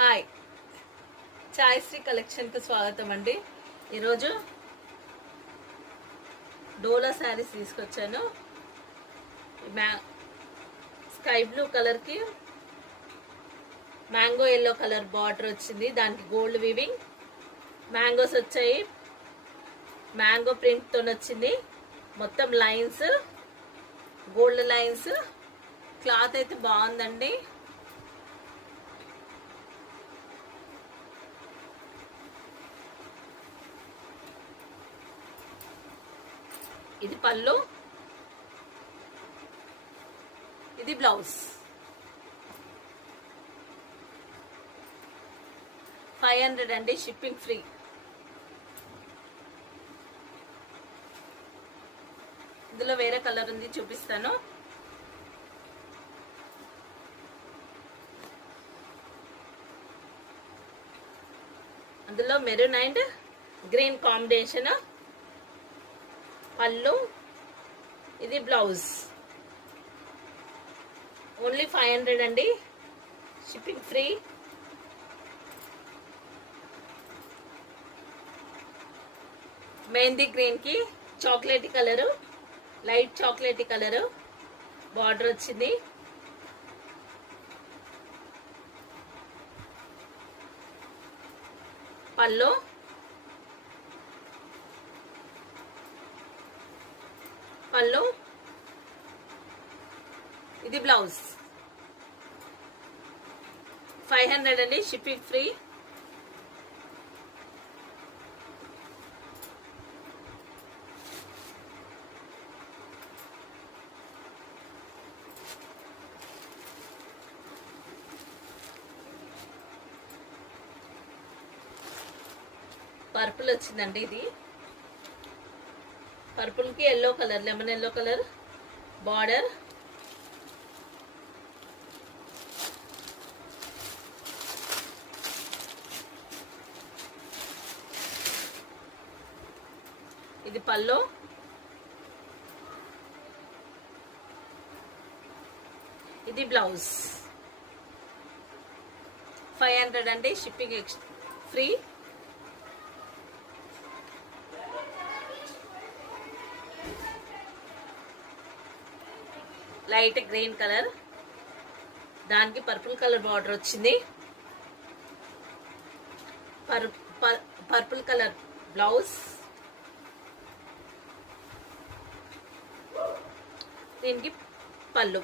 Hi, ఛాయశ్రీ కలెక్షన్కి స్వాగతం అండి. ఈరోజు డోలా శారీస్ తీసుకొచ్చాను. స్కై బ్లూ కలర్కి మ్యాంగో ఎల్లో కలర్ బార్డర్ వచ్చింది. దానికి గోల్డ్ వీవింగ్ మ్యాంగోస్ వచ్చాయి. మ్యాంగో ప్రింట్తో వచ్చింది. మొత్తం లైన్స్, గోల్డ్ లైన్స్. క్లాత్ అయితే బాగుందండి. ఇది పళ్ళు, ఇది బ్లౌజ్. 500 అండి, షిప్పింగ్ ఫ్రీ. ఇందులో వేరే కలర్ ఉంది, చూపిస్తాను. అందులో మెరూన్ అండ్ గ్రీన్ కాంబినేషన్. పళ్ళు, ఇది బ్లౌజ్. ఓన్లీ 500 అండి, షిప్పింగ్ ఫ్రీ. మెహందీ గ్రీన్ కి chocolate colour, light chocolate colour border వచ్చింది. పళ్ళు, పళ్ళు, ఇది బ్లౌజ్. 500 అండి, షిప్పింగ్ ఫ్రీ. పర్పుల్ వచ్చిందండి. ఇది పర్పుల్ కి yellow colour, lemon yellow colour border. ఇది పళ్ళు, ఇది బ్లౌజ్. 500 అండి, shipping free. Light green colour, దానికి పర్పుల్ కలర్ బార్డర్ వచ్చింది. Purple colour blouse. దీనికి పళ్ళు.